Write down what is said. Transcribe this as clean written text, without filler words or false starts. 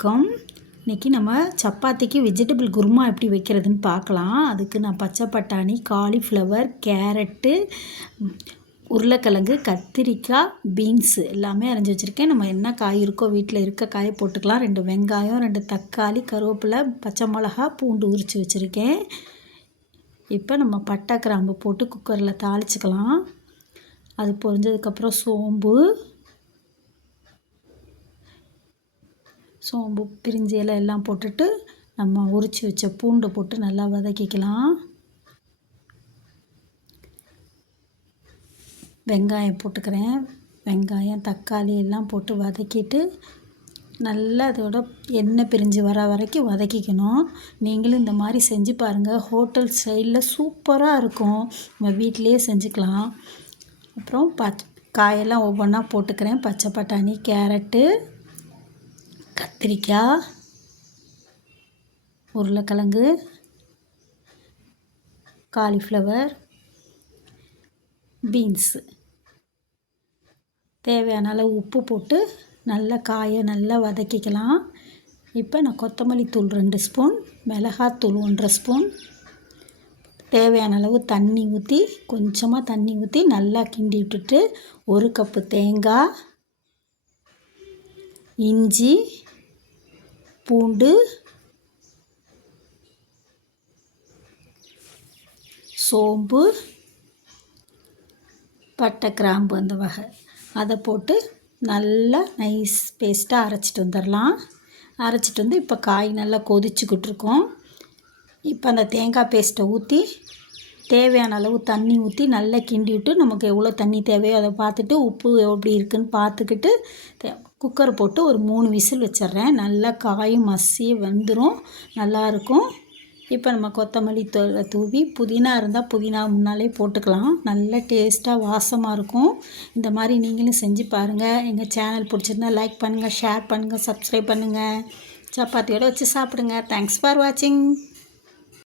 வணக்கம். இன்றைக்கி நம்ம சப்பாத்திக்கு வெஜிடபிள் குருமா எப்படி வைக்கிறதுன்னு பார்க்கலாம். அதுக்கு நான் பச்சை பட்டாணி, காலிஃப்ளவர், கேரட்டு, உருளைக்கிழங்கு, கத்திரிக்காய், பீன்ஸு எல்லாமே அரைஞ்சி வச்சுருக்கேன். நம்ம என்ன காய் இருக்கோ வீட்டில் இருக்க காயை போட்டுக்கலாம். 2 வெங்காயம், 2 தக்காளி, கருவேப்பிலை, பச்சை மிளகா, பூண்டு உரித்து வச்சுருக்கேன். இப்போ நம்ம பட்டை கிராம்பு போட்டு குக்கரில் தாளிச்சுக்கலாம். அது பொரிஞ்சதுக்கப்புறம் சோம்பு பிரிஞ்சி இலை எல்லாம் போட்டுட்டு நம்ம உரித்து வச்ச பூண்டை போட்டு நல்லா வதக்கிக்கலாம். வெங்காயம் போட்டுக்கிறேன். வெங்காயம், தக்காளி எல்லாம் போட்டு வதக்கிட்டு நல்லா அதோட எண்ணெய் பிரிஞ்சு வர வரைக்கும் வதக்கிக்கணும். நீங்களும் இந்த மாதிரி செஞ்சு பாருங்கள். ஹோட்டல் ஸ்டைலில் சூப்பராக இருக்கும். நம்ம வீட்டிலையே செஞ்சுக்கலாம். அப்புறம் காயெல்லாம் ஒவ்வொன்றா போட்டுக்கிறேன். பச்சை பட்டாணி, கேரட்டு, கத்திரிக்காய், உருளைக்கிழங்கு, காலிஃப்ளவர், பீன்ஸு. தேவையான அளவு உப்பு போட்டு நல்லா காயை நல்லா வதக்கிக்கலாம். இப்போ நான் கொத்தமல்லி தூள் 2 ஸ்பூன், மிளகாத்தூள் 1 ஸ்பூன், தேவையான அளவு தண்ணி ஊற்றி கொஞ்சமாக தண்ணி ஊற்றி நல்லா கிண்டி விட்டுட்டு 1 கப்பு தேங்காய், இஞ்சி, பூண்டு, சோம்பு, பட்டை கிராம்பு அந்த வகை அதை போட்டு நல்லா நைஸ் பேஸ்ட்டாக அரைச்சிட்டு வந்துடலாம். அரைச்சிட்டு வந்து இப்போ காய் நல்லா கொதிச்சுக்கிட்டு இருக்கோம். இப்போ அந்த தேங்காய் பேஸ்ட்டை ஊற்றி தேவையான அளவு தண்ணி ஊற்றி நல்லா கிண்டி விட்டு நமக்கு எவ்வளோ தண்ணி தேவையோ அதை பார்த்துட்டு உப்பு எப்படி இருக்குதுன்னு பார்த்துக்கிட்டு குக்கரை போட்டு ஒரு 3 விசில் வச்சிட்றேன். நல்லா காயும் மசி வெந்துடும், நல்லாயிருக்கும். இப்போ நம்ம கொத்தமல்லி தூவி புதினா இருந்தால் புதினா முன்னாலே போட்டுக்கலாம். நல்ல டேஸ்ட்டாக வாசமாக இருக்கும். இந்த மாதிரி நீங்களும் செஞ்சு பாருங்கள். எங்கள் சேனல் பிடிச்சிருந்தா லைக் பண்ணுங்கள், ஷேர் பண்ணுங்கள், சப்ஸ்கிரைப் பண்ணுங்கள். சப்பாத்தியோடு வச்சு சாப்பிடுங்க. தேங்க்ஸ் ஃபார் வாட்சிங்.